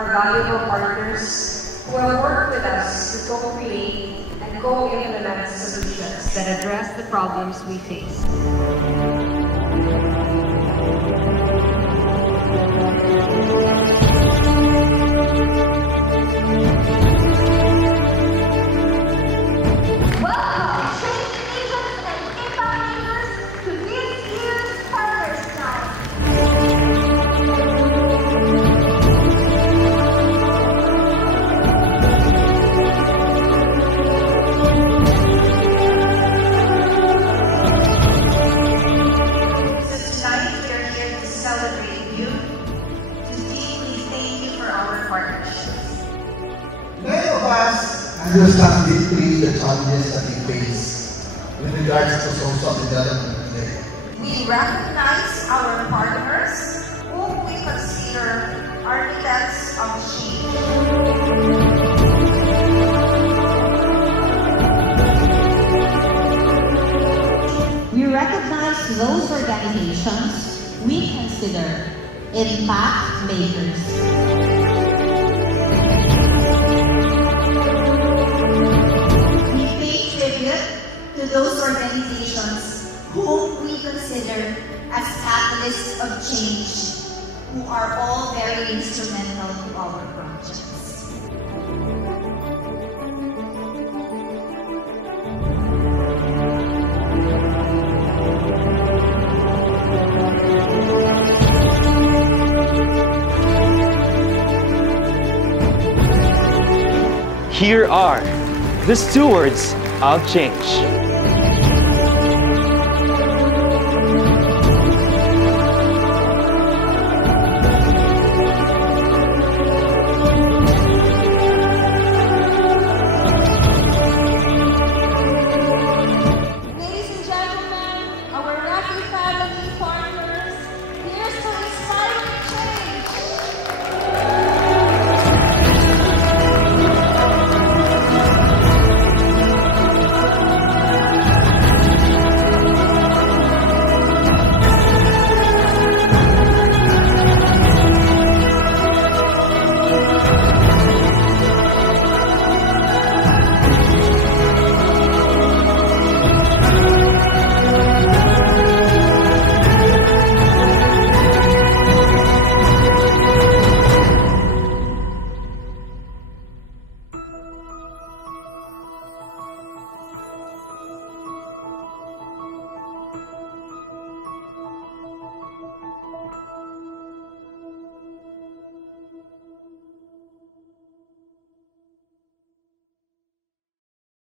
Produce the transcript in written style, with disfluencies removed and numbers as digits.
our valuable partners who have worked with us to co-create and co-implement solutions that address the problems we face. Many of us understand deeply the challenges that we face with regards to social development today. We recognize our partners, whom we consider architects of change. We recognize those organizations we consider impact makers. To those organizations whom we consider as catalysts of change, who are all very instrumental to our projects. Here are the stewards of change.